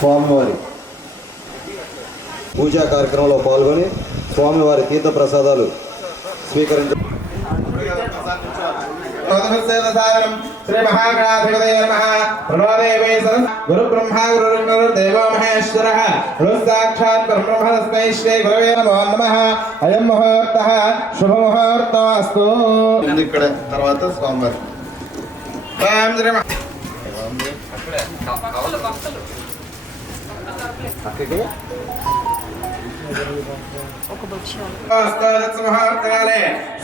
స్వామివారి పూజా కార్యక్రమంలో పాల్గొని స్వామివారి తీర్థ ప్రసాదాలు స్వీకరించారు. శ్రీ మహాగణాధిపతయే నమః. ప్రణోదేవే గురు బ్రహ్మ గురుర్దేవో మహేశ్వరః గురు సాక్షాత్ పరబ్రహ్మ తస్మై శ్రీ గురవే నమో నమః. అయం ముహూర్తః శుభ ముహూర్తోస్తు. ఇక్కడ తర్వాత స్వామివారి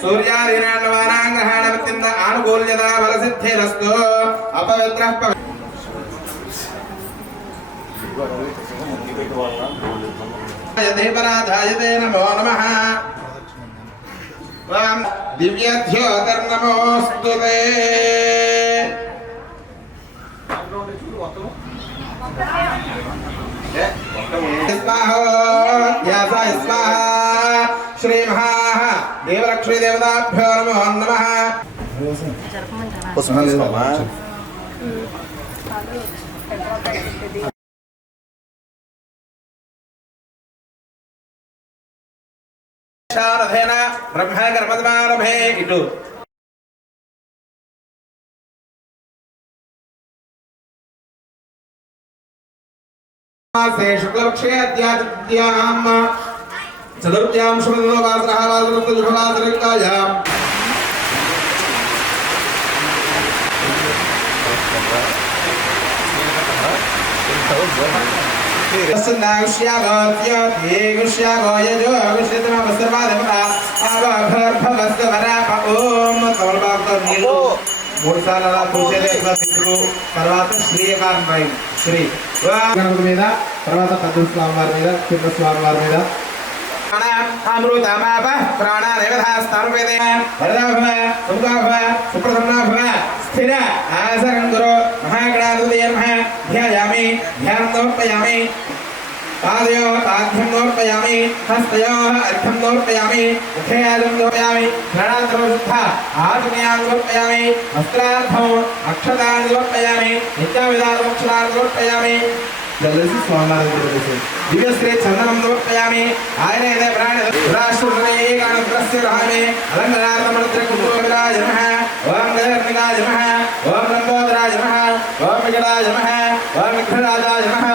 సూర్యాధీనాగ్రహణ ఆనుకూల్యత బలసిద్ధిరస్తు. అపవిత్ర పరాధాయతే నమో నమః. దివ్యధ్యోతిర్నమోస్తుతే. శ్రీ మహా దేవలక్ష్మీ దేవతాభ్యో నమో నమః. బ్రహ్మ కర్మద్మారభే ఇటు శుక్లపక్షే అద్యాం చతుర్థ్యాం శుభవాసరహావాసరకాయాం మూడు సార్లు అలా పూజలు తర్వాత శ్రీకాంత్ శ్రీ గణపతి మీద, తర్వాత పెద్ద స్వామి వారి మీద, చిన్న స్వామి వారి మీద అమృతమాప ప్రాణాదేవతాస్తానుపేదే వరదాభవ సుముఖాభవ సుప్రసన్నాభవ స్థిర ఆసనం గురు మహాగణాధిపతయే నమః. ధ్యాయామి ధ్యానం సమర్పయామి. పాదయోః పాద్యం సమర్పయామి. హస్తయోః అర్ఘ్యం సమర్పయామి. ముఖే ఆజం సమర్పయామి. ప్రణామశుద్ధ ఆచమయాం సమర్పయామి. వస్త్రార్థం అక్షతాన్ని సమర్పయామి. నిత్యావిధానమక్షరాన్ని సమర్పయామి. జలసి స్వామివారి దివ్యశ్రీ చందనం సమర్పయామి. ఆయన ప్రాణాశ్రమే అలంకారాయ నమః. ఓం గజర్నికాయ నమః. ఓం లంబోదరాయ నమః. ఓం వికటాయ నమః. ఓం విఘ్నరాజాయ నమః.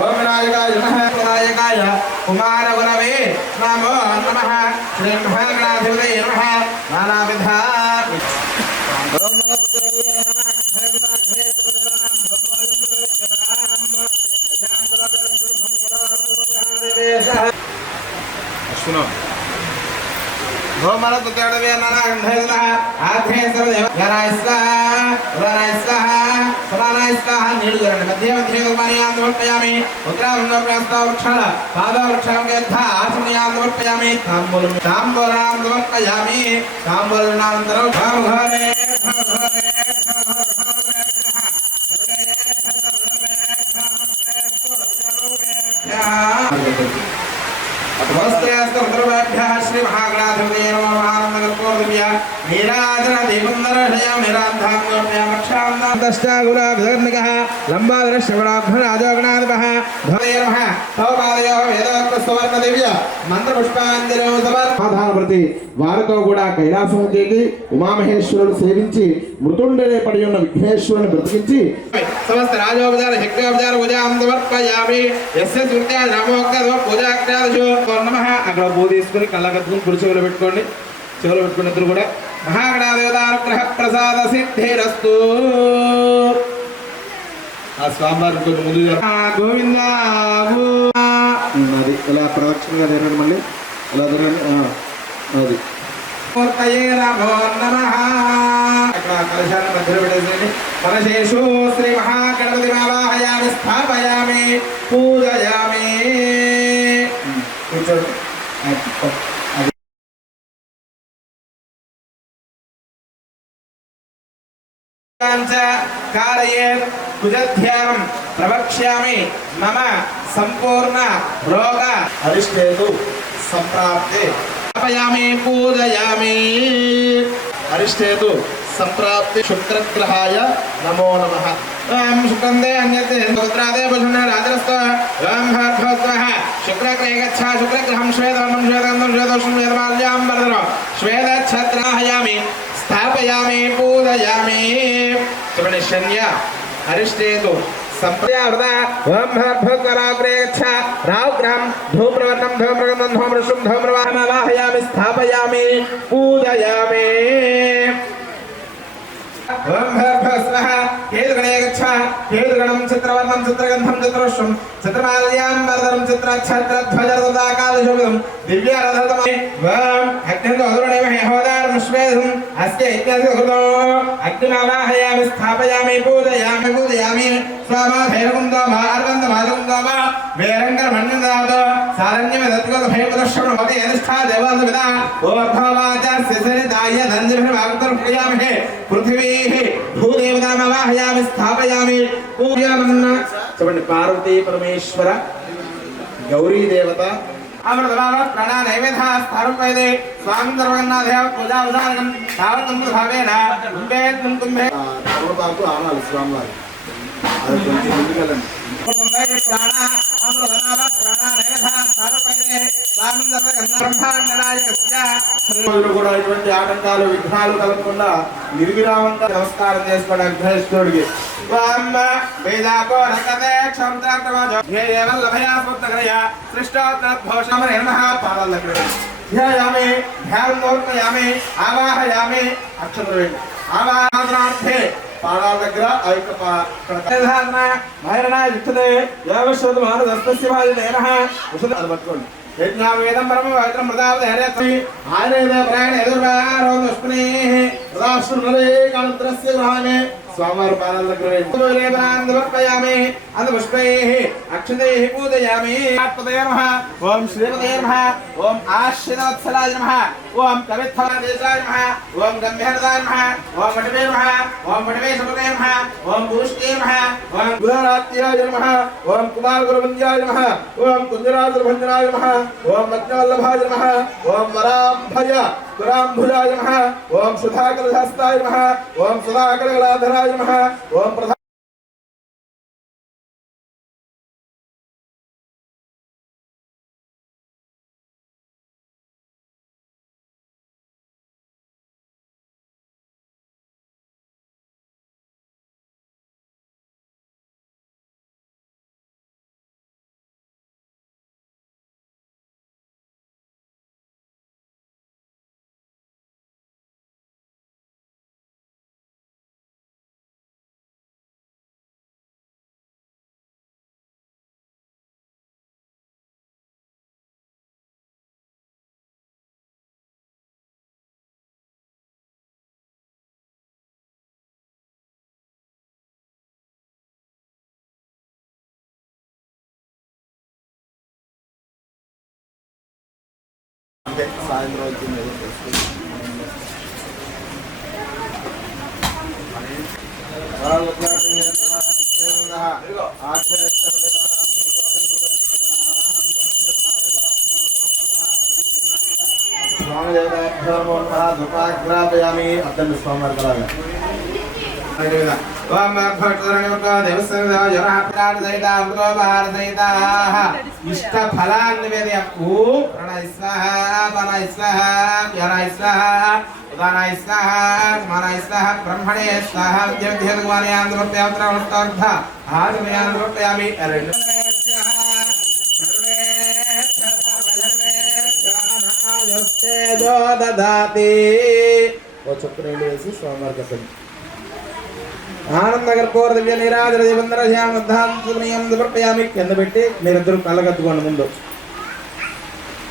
ఓం వినాయకాయ నమః. వినాయకాయ కుమారగురవే నమో నమః. శ్రీ మహాగణాధిపతయే నమః. నానావిధ నీళ్లు మధ్య మధ్య సమర్పయామి. ఉత్తరావృక్షాల పాదవృక్షాంగేద్ధ ఆసమయాం సమర్పయామి. తాంబూలాం సమర్పయామి. తాంబూలనానంతరం శ్రీ మహాగణాధిపతయే నమః. ఆనందకర్పూరదివ్య నీరాజన దీపందరహయాం నిరాంధాం దష్టాగులాభిధర్మికః లంబాదర శ్రవణాభ్యరాజోగణాధిపః భవతే నమః. తవ పాదయోః వేదోక్త సువర్ణ దివ్య మంత్రపుష్పాంజలిం సమర్పయామి. వారితో కూడా కైలాసం చేసి ఉమామహేశ్వరుడు సేవించి మృతుండనే పడి ఉన్న విఘ్నేశ్వరుని బ్రతికించి సమస్త రాజోపచార శక్తోపచార పూజాం సమర్పయామి. యస్య స్మృత్యా నామోక్త పూజాక్రాదశో నమః. అక్కడ పూజ తీసుకుని కళ్ళకత్తుకుని కుడి చెవులు పెట్టుకోండి. చెవులు పెట్టుకుని ఇద్దరు కూడా మహాగణాదేవతానుగ్రహ ప్రసాద సిద్ధిరస్తు. ఆ స్వామివారిని కొంచెం ముందు గోవింద అది ఇలా ప్రదక్షిణగా తినండి. మళ్ళీ ఇలా తినండి. అది అక్కడ కలశాన్ని మధ్యలో పెట్టేసేయండి. కలశేషు శ్రీ మహాగణపతి ఆవాహయామి స్థాపయామి పూజయామి. కూర్చోండి. కుజధ్యానం ప్రవక్ష్యామి. మమ సంపూర్ణ రోగ అరిష్టేతు సంప్రాప్తే పూజయామి. అరిష్టేతు సంప్రాప్తి శుక్రగ్రహాయ నమో నమః. శుక్రందే అన్యతే పుత్రాదే భుజన రాజరస్త शुक्रग्रहं श्वेतवर्णं श्वेतगन्धं श्वेतोष्णं श्वेतमाल्यां वरदरो श्वेतच्छत्राहयामि स्थापयामि पूजयामि सुमनिशन्य अरिष्टेतु संप्रयावृता ओम भगवराग्रे गच्छ रावग्रहं धूम्रवर्णं धूम्रगन्धं धूम्रशुं धूम्रवाहयामि स्थापयामि पूजयामि ओम भस्वः केतुगणे गच्छ केतुगणं चित्रवर्णं चित्रगन्धं चित्रशुं चित्रमाल्यां वरदरं चित्रच्छत्रध्वजरदाकालशोभितं दिव्याराधनमये ओम अग्निर्गोधुरणेमहे होदारमुष्वेधं अस्य इत्यस्य कृतो अग्निमावाहयामि स्थापयामि पूजयामि स्वामाधैर्गुन्दोमा अर्गन्दमादुन्दोमा वेरङ्गरमण्यन्दाद सारण्यमेदत्गतभयपदश्रवणमति यदिष्ठा देवासविदा ओमर्भवाचास्य सरिताय धन्यभिर्वाक्तरं क्रियामहे पृथिवी भूदेवतामवाहयामि स्थापयामि पूजयामि चवण्णि पार्वती परमेश्वर गौरी देवता अमृतभाव प्रणा नैवेद्यः स्थापयते स्वामी सर्वगन्नाथः पूजा उदाहरणं तावतं भावेन कुम्भे తమలపాకు ఆనాలి స్వామివారి అది కొంచెం ముందుకెళ్ళండి प्राण अमृतभाव प्रणा नैवेद्यः स्थापयते स्वामी सर्वगन्नाथः ब्रह्माण्डनायकस्य కూడా ఇటువంటి ఆటంకాలు విఘ్నాలు కలగకుండా నిర్విరామంగా నమస్కారం చేసుకోండి అగ్నేశ్వరుడికి स्वाम वेदाको रकते क्षमताक्रमजो ध्येयवल्लभया पुत्रकरया सृष्टोत्तरभोषमरे नमः पादलक्रे ध्यायामि ध्यानोर्पयामि आवाहयामि अक्षरवेण आवाहनार्थे పాదాల దగ్గర ఆ యొక్క ప్రధాన మహిళనా యుక్తదే యావశ్వత మానదస్తస్య భాజనేనః ఉషద పట్టుకోండి యజ్ఞావేదం పరమ పవిత్రం మృదావధేరత్రి ఆరేద ప్రాణ ఎదుర్వారో దుష్పనేః రాష్ట్రనరే కాంత్రస్య గ్రహమే స్వామివారి పాదాల దగ్గర సమర్పయామి అదపుష్పైః అక్షతైః పూజయామి ఆత్మదే నమః ఓం శ్రీపదే నమః ఓం ఆశ్రితవత్సలాయ నమః ఓం కవిత్థాదేశాయ నమః ఓం గంభీరదాయ నమః ఓం వటవే నమః ఓం వటవే సమదే నమః ఓం భూష్కే నమః ఓం బుధరాత్యాయ నమః ఓం కుమారగురువంద్యాయ నమః ఓం కుంజరాజుభంజనాయ నమః ఓం మజ్ఞవల్లభాయ నమః ఓం వరాంభయ పురాంభుజాయ నమః ఓం సుధాకరహస్తాయ నమః ఓం సుధాకరగళాధరాయ నమః ఓం సాయంత్రం వచ్చింది స్వామి దేవతాగ్రాపయామి అర్థం స్వామి వారి ఓం భక్తరణ్యముఖ దేవస్థాన జనః సహిత అమృతోపహార సహితాః ఇష్ట ఫలాన్ నివేదయ ఓం ప్రణాయ స్వాహా ప్రాణాయ స్వాహా జ్ఞానాయ స్వాహా ఉదానాయ స్వాహా మానాయ స్వాహా బ్రహ్మణే స్వాహా విద్యార్థిగవానయాం సమర్పయామి ఆదిమయాం సమర్పయామి దదాతి ఓ చుక్క నీళ్ళు వేసి స్వామివారికి అసలు ఆనందగర్ పూర్ దివ్య నీరాజన దేవందరశ్యామధాంతునియం సమర్పయామి కింద పెట్టి మీరిద్దరు కళ్ళగద్దుకోండి ముందు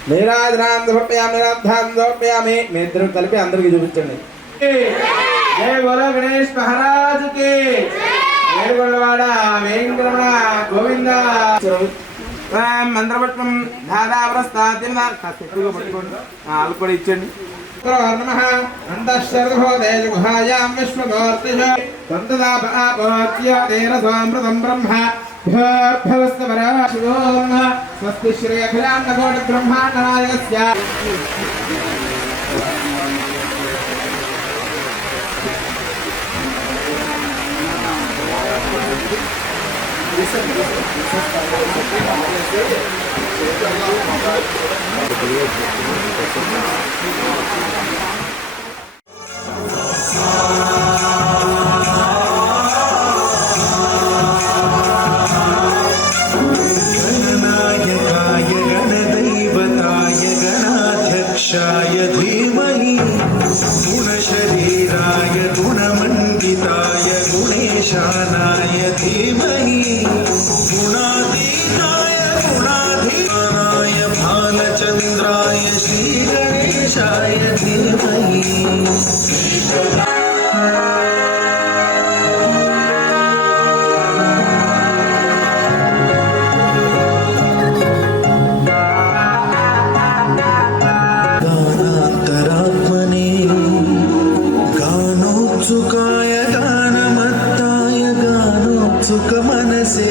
నీరాజనాం సమర్పయామి నీరాధాం సమర్పయామి మీ ఇద్దరు కలిపి అందరికి చూపించండి జయ బోలో గణేష్ మహారాజ్ కి ఏడుగొండవాడ వెంకటరమణ గోవింద మంత్రపట్నం దాదావరస్తాతిన ఎక్కువగా పట్టుకోండి వాళ్ళు కూడా ఇచ్చండి नमः अन्तःशर्धोदेश गुहायां विश्वगोर्तिष सन्तदापापोच्य तेन स्वामृतं ब्रह्म भवस्तवराशिवोम स्वस्ति श्री अखिलाण्डकोटिब्रह्माण्डनायकस्य गणनायकाय गणदैवताय गणाध्यक्षाय धीमहि गुणशरीराय गुणमण्डिताय गुणेशानाय धीमहि गुणातीताय गुणाधीनाय भालचन्द्राय श्रीगणेशाय धीमहि गानान्तरात्मने गानोत्सुकाय गानमत्ताय गानोत्सुकमनसे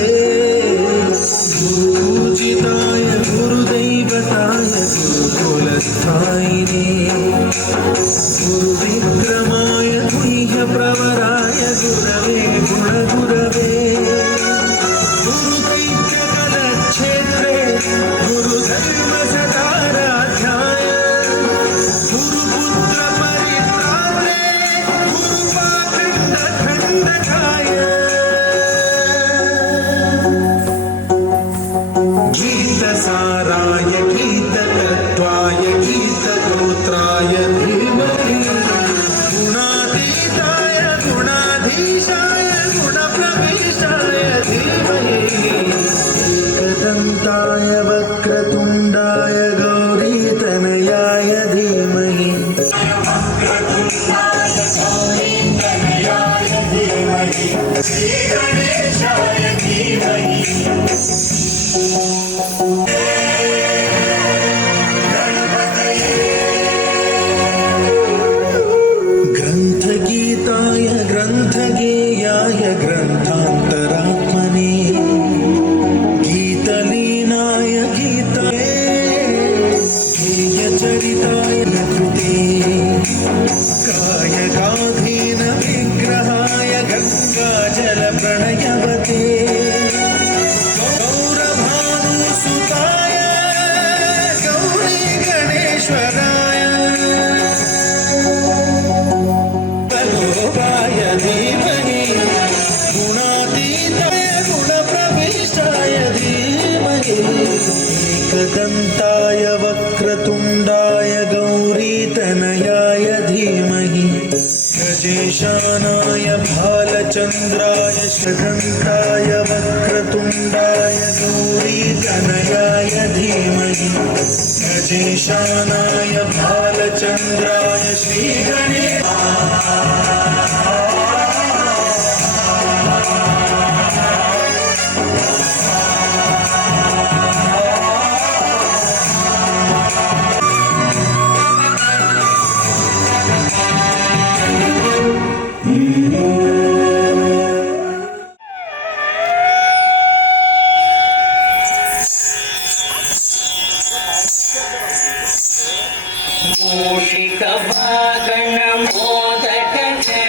गुरुपूजिताय गुरुदैवताय गुरुकुलस्थायिने गुरुविक्रमाय गुह्यप्रवराय गुरवे गुणगुरवे गुरुदैत्यकलक्षेत्रे गुरुधर्मसदाराध्याय गुरुपुत्र परित्रात्रे गुरुपाखण्डखण्डकाय गीतसाराय गीततत्त्वाय गीतगोत्राय धीमहि गुणातीताय गुणाधीशाय गुणप्रविष्टाय धीमहि एकदन्ताय वक्रतुण्डाय गौरीतनयाय धीमहि श्रीगणेशाय धीमहि ग्रन्थगीताय ग्रन्थगेयाय ग्रन्थान्तरात्मने गीतलीनाय गीतये गेयचरिताय कृते कायकाधीन विग्रहाय गङ्गाजलप्रणयवते गौरभानुसुताय गौरी गणेश्वराय गोपाय धीमहि गुणातीताय गुणप्रविष्टाय धीमहि एकदन्ताय वक्रतुण्डाय गौरीतनयाय धीमहि गजेशानाय भालचन्द्राय शतन्ताय वक्रतुण्डाय गौरीतनयाय धीमहि गजेशानाय भालचन्द्राय श्रीगणेशाय मूषिकवागणमोदकने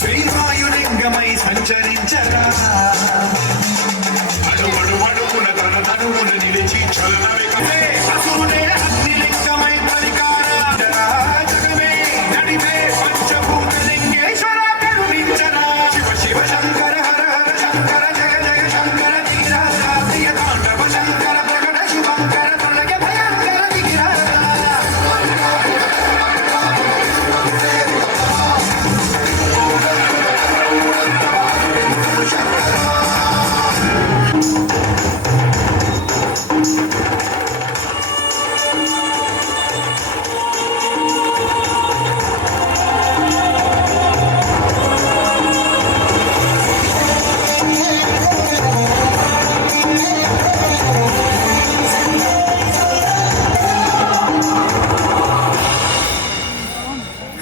శ్రీవాయులింగమై సంచరించరా అడుగడుగున తన తనువున నిలిచి చలనమే అసురుడే అగ్నిలింగమై పరికారా జగమే నడిపే పంచభూత లింగేశ్వర కరుణించరా శివ శివ శంకర హర హర శంకర జయ జయ శంకర దిగిరాజా ప్రియ తాండవ శంకర ప్రకట శుభంకర ప్రళయ భయంకర దిగిరాజా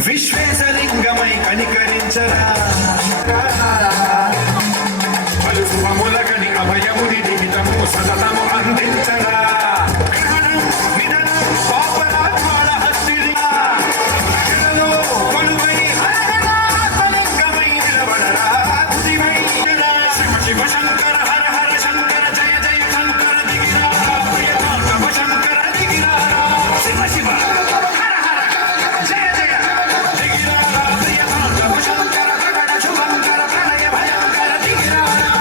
విశ్వేశలింగమై కనికరించరా పలు శుభములకని అభయముని నిమితము సతతము అందించరా గ్రహణం నిధనం పాపరాత్మాల హస్తిలా నగరలో కొలువై ఆత్మలింగమై నిలబడరా తుదివై శివ శివ శంకర హర హర శంకర జయ జయ శంకర దిగిరారా ప్రియ తాండవ శంకర దిగిరారా శివ శివ హర హర జయ జయ దిగిరారా ప్రియ తాండవ శంకర ప్రకట శుభంకర ప్రళయ భయంకర దిగిరారా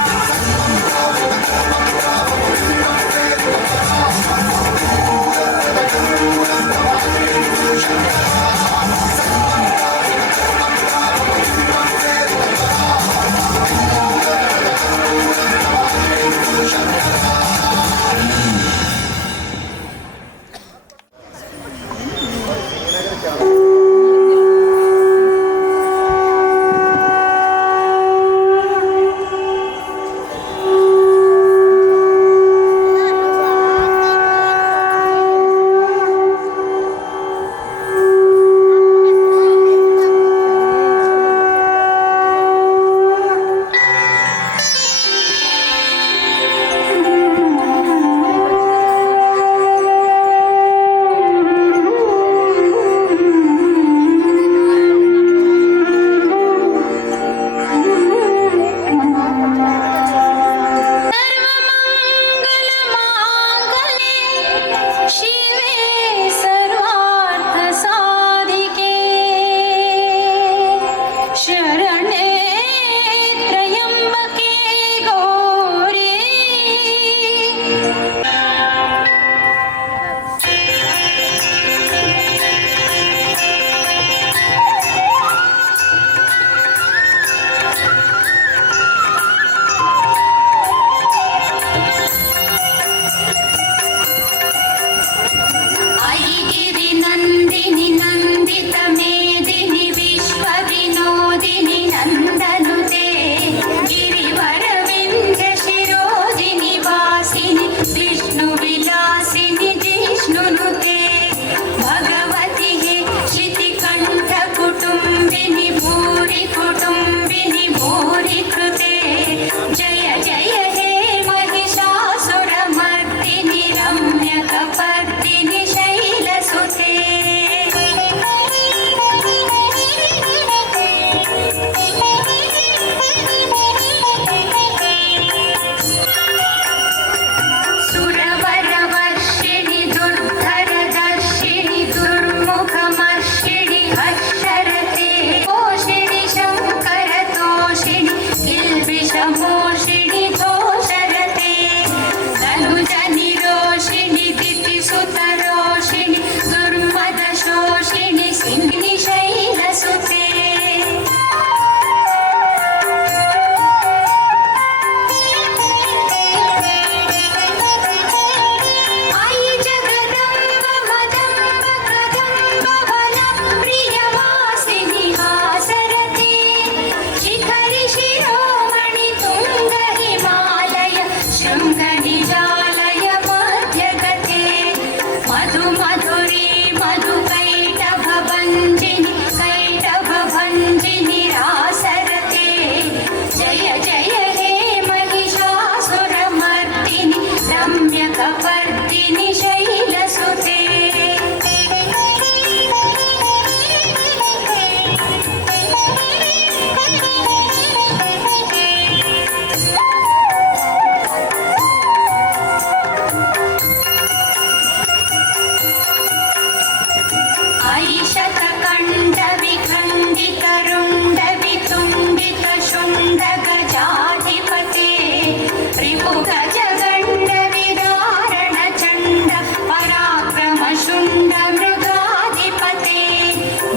रिपु गजगण्ड विदारण चण्ड पराक्रम शुण्ड मृगाधिपते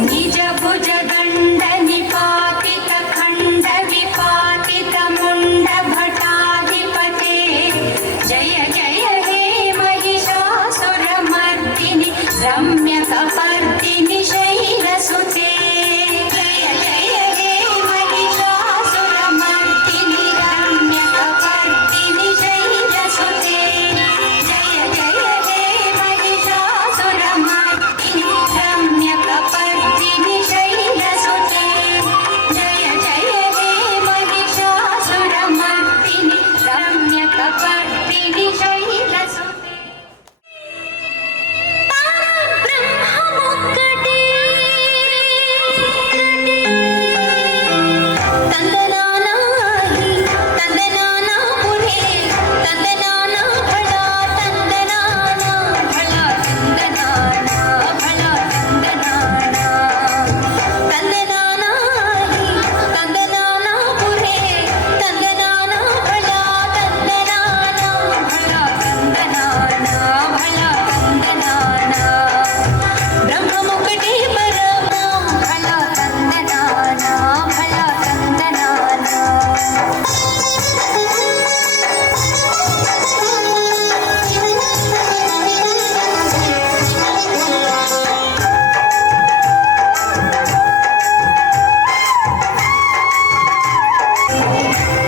निज भुज दण्ड निपातित खण्ड विपातित मुण्ड भटाधिपते जय जय हे महिषासुरमर्दिनि रम्यकपर्दिनि शैलसुते जय जय हे महिषासुरमर्दिनि रम्यकपर्दिनि शैलसुते जय जय हे महिषासुरमर्दिनि रम्यकपर्दिनि शैलसुते जय जय हे महिषासुरमर्दिनि रम्यकपर्दिनि शैलसुते ब्रह्ममुक्कटे तन्दनानाहि तन्दनाना पुरे तन्दनाना भला तन्दनाना भला तन्दनाना भला तन्दनाना तन्दनानाहि तन्दनाना पुरे तन्दनाना भला तन्दनाना भला तन्दनाना भला तन्दनाना ब्रह्ममुक्कटे परमो भला तन्दनाना भला तन्दनाना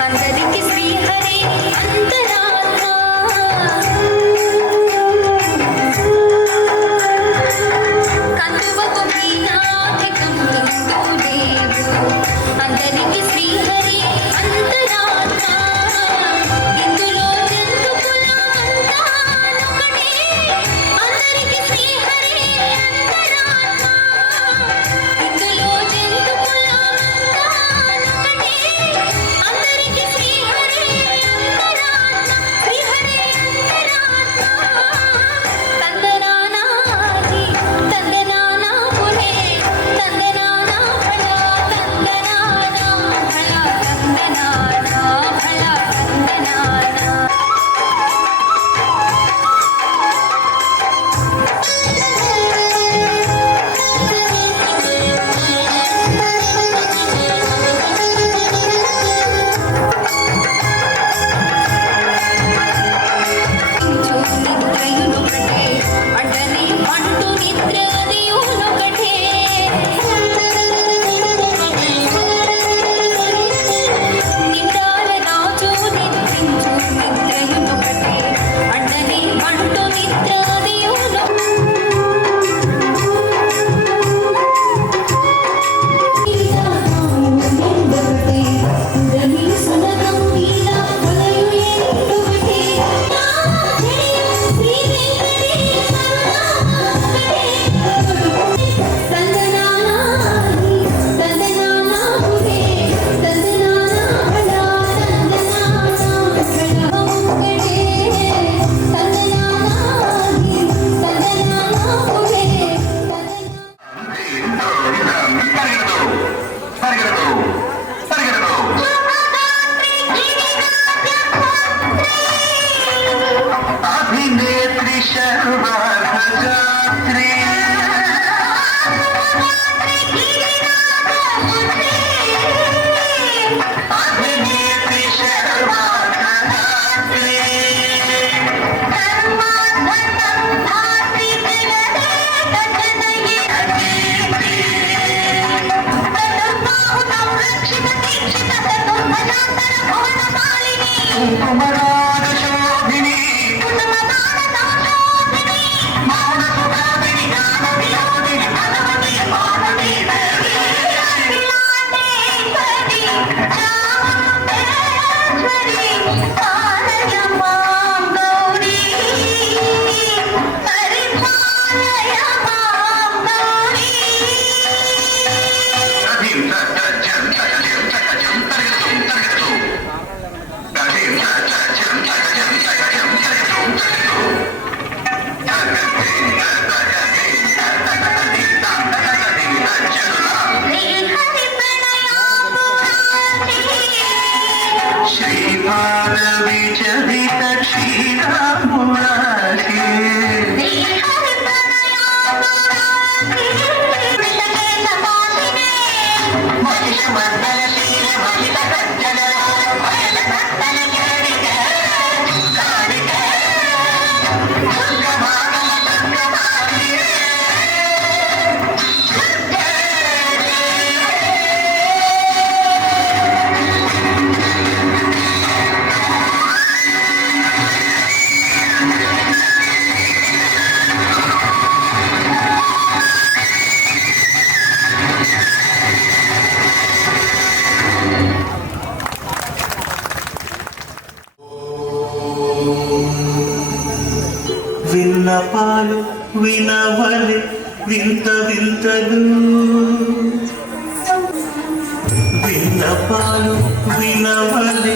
అందరికి శ్రీహరి అంతరాత్మ కందువకు మీనాధికం హిందూదేవు అందరికి శ్రీహరి అంతరాత్మ ఇందులో జంతుకులమంతానొకటే అందరికి శ్రీహరి అంతరాత్మ ఇందులో జంతుకులమంతానొకటే అందరికి శ్రీహరి అంతరాత్మ శ్రీహరి అంతరాత్మ తందనానాహి తందనానా పురే తందనానా భలా తందనానా భలా తందనానా భలా తందనానా నిద్రయునొకటే అడ్డని పండు నిద్రదియునొకటే నిద్రాల రాజు నిద్రించు నిద్రయునొకటే అడ్డని పండు నిద్రదియునొకటే अभिनेत्री शर्वार्थजात्री अभिनेत्री शर्वार्थजात्री कुमार शोभिनी విన్నపాలు వినవలె వింత వింతలు విన్నపాలు వినవలె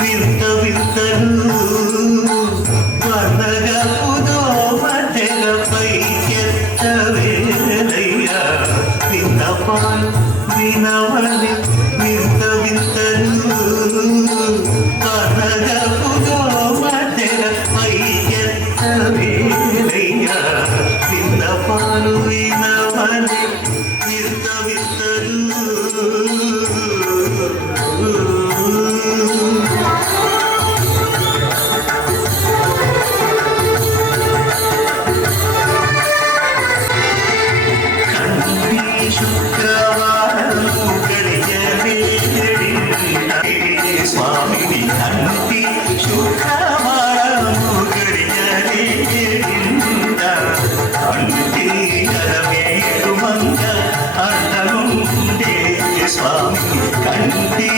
వింత వింతలు వనగపుదో మధ్యలపై ఎత్తవేలయ్యా విన్నపాలు వినవలె వింత వింతలు వనగపుదో మధ్యలపై ఎత్తవేలయ్యా విన్నపాలు వినవలె వింత వింతలు స్వామిని కంటి శుక్రవారము గడియలేంద కంటి కరమేడు మంగ అర్థముండే స్వామిని కంటి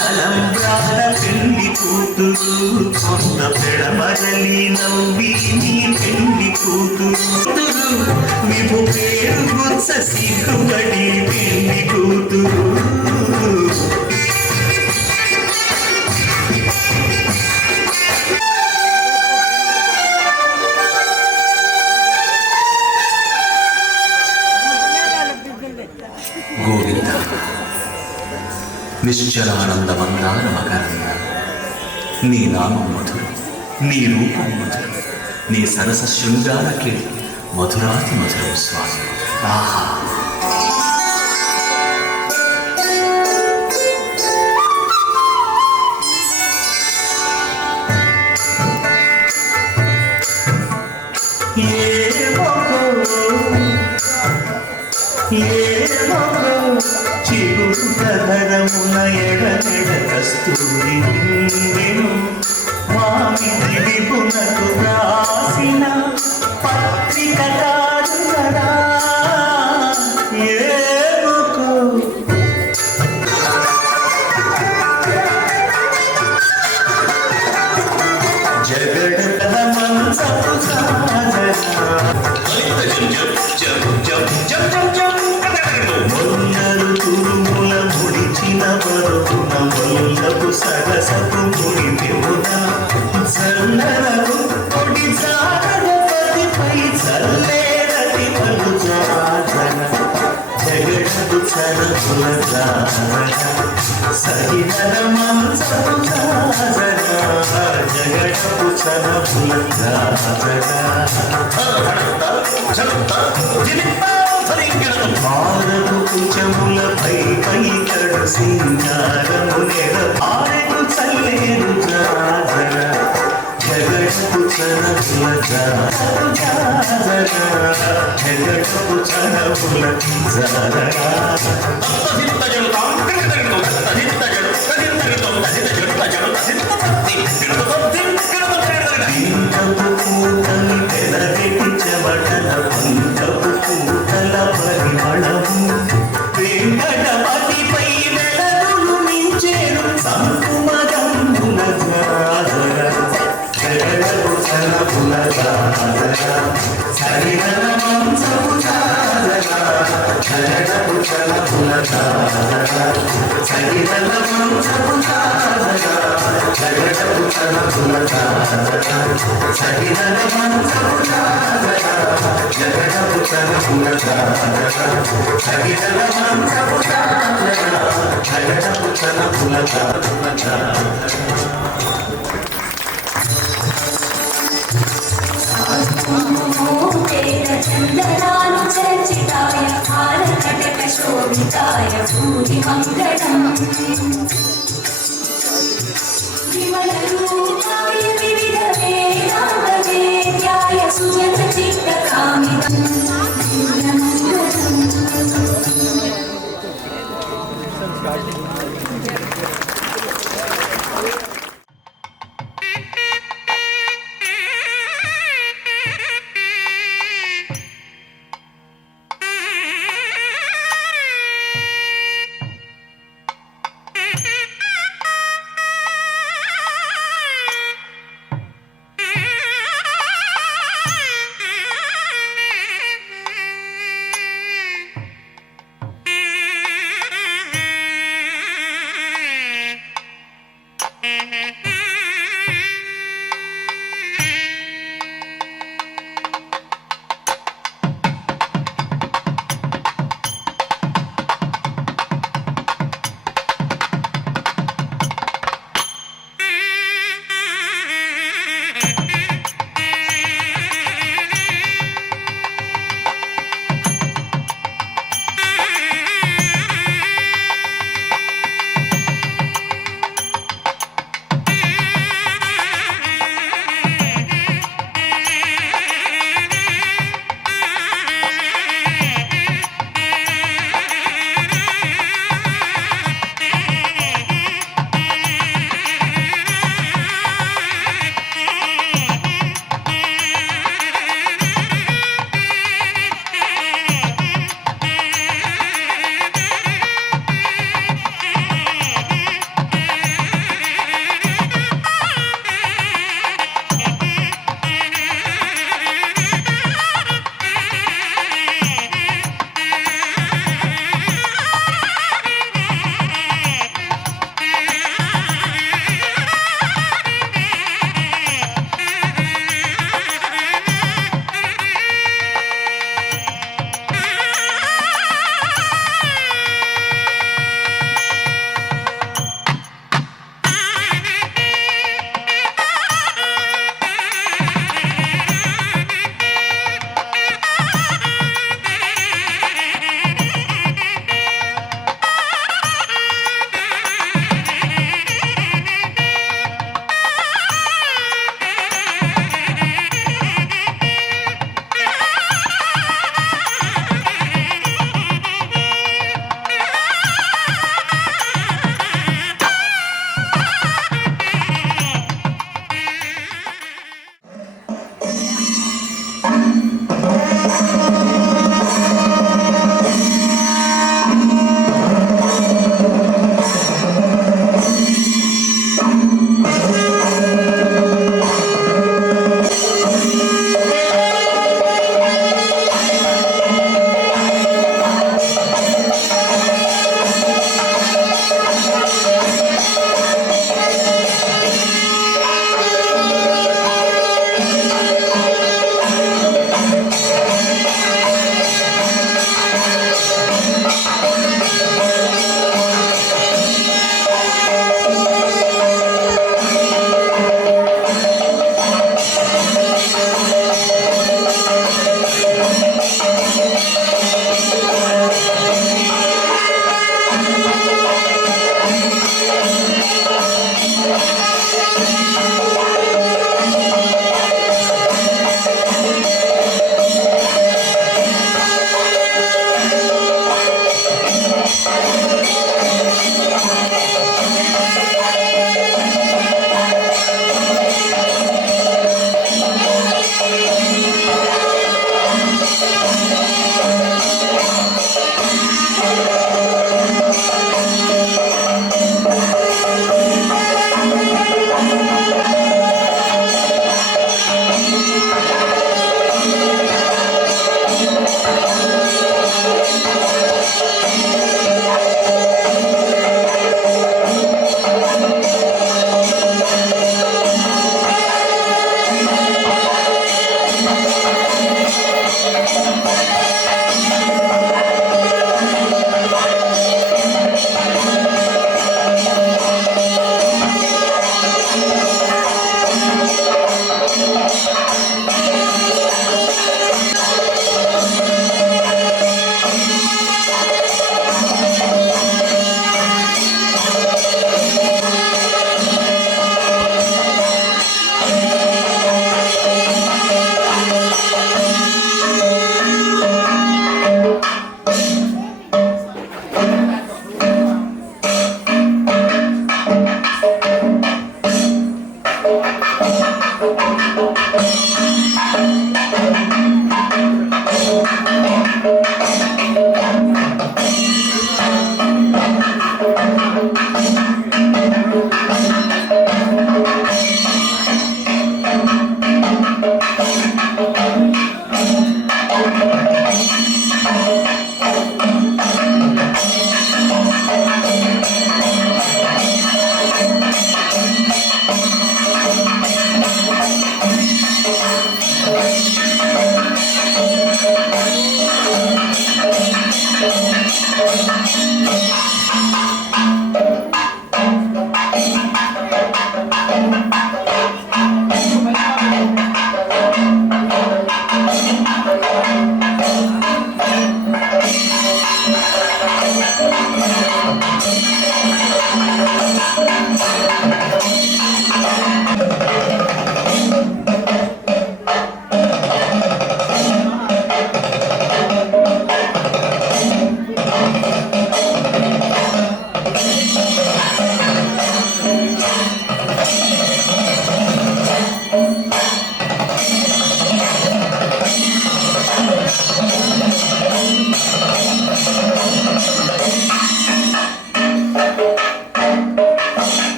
తలంబ్రాల పెళ్లి కూతురు కొంత పెడమరలి నవ్వి నీ పెళ్లి కూతురు విభు పేరు గుత్స సిగ్గుబడి పెళ్లి కూతురు గోవింద నిశ్చలానంద మందార మకరంద నీ నామం మధురం నీ రూపం మధురం నీ సరస శృంగారకే మధురాతి మధురం స్వామి ఆహా చిరుధరమున ఎడనెడ కస్తూరి నిండెను మామిడి విపునకు రాసిన పత్రిక కాదు కదా ఏముకో జగడ మంచపు మొన్నలు తురుముల ముడిచిన బరువున మొల్లపు సరసపు ముడిపెమున చల్లరకు కొడి జాగపతిపై చల్లేరటి పలు జాగన జగడదు చరపుల జాగన సహితర మంచపు జాగన జగడపు చరపుల జాగన భారతు కుచములపై పైకడు సింగారము నెల భారతు చల్లేరు జాజర జగడపు చరపుల జాజర జగడపు చరపుల జాజర పింకపు పూతలు పెరగెటి చెమటల పంకపు పూతల పరిమళము వెంకటపతిపై వెలగులు మించేరు సంకుమగంబుల జాజర జగడపు చరపుల జాజర సరిగల మంచపు జాజర జగడపు చరపుల జాజర సరిగల మంచపు జాజర జగడపు చరపుల జాజర సరిగల మంచపు జాజర జగడపు చరపుల జాజర సరిగల మంచపు జాజర జగడపు చరపుల చందనాను చర్చితాయ భారకటక శోభితాయ భూరి మంగళం విమల రూపాయ వివిధ వేదాంత వేద్యాయ సుజన చిత్త కామితం మంగళం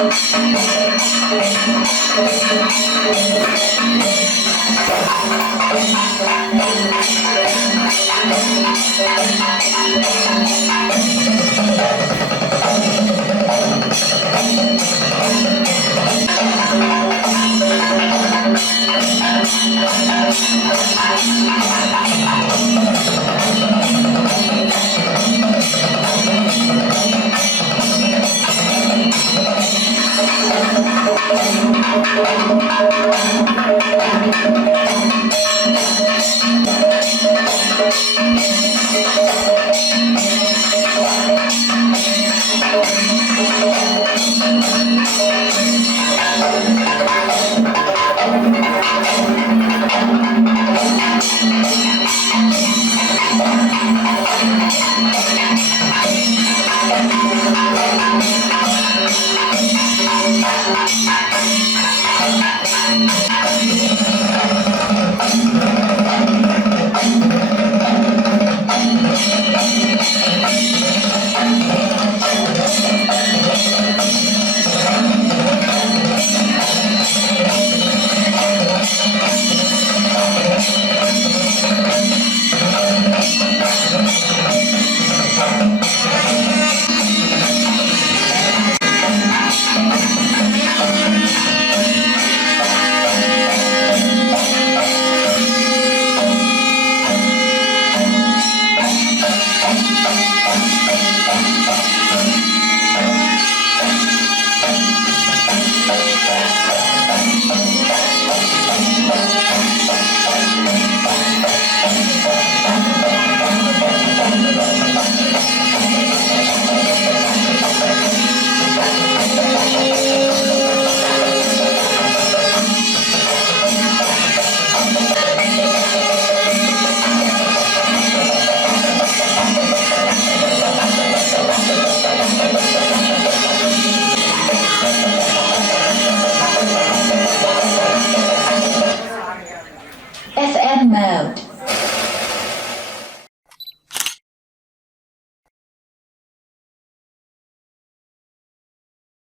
Thank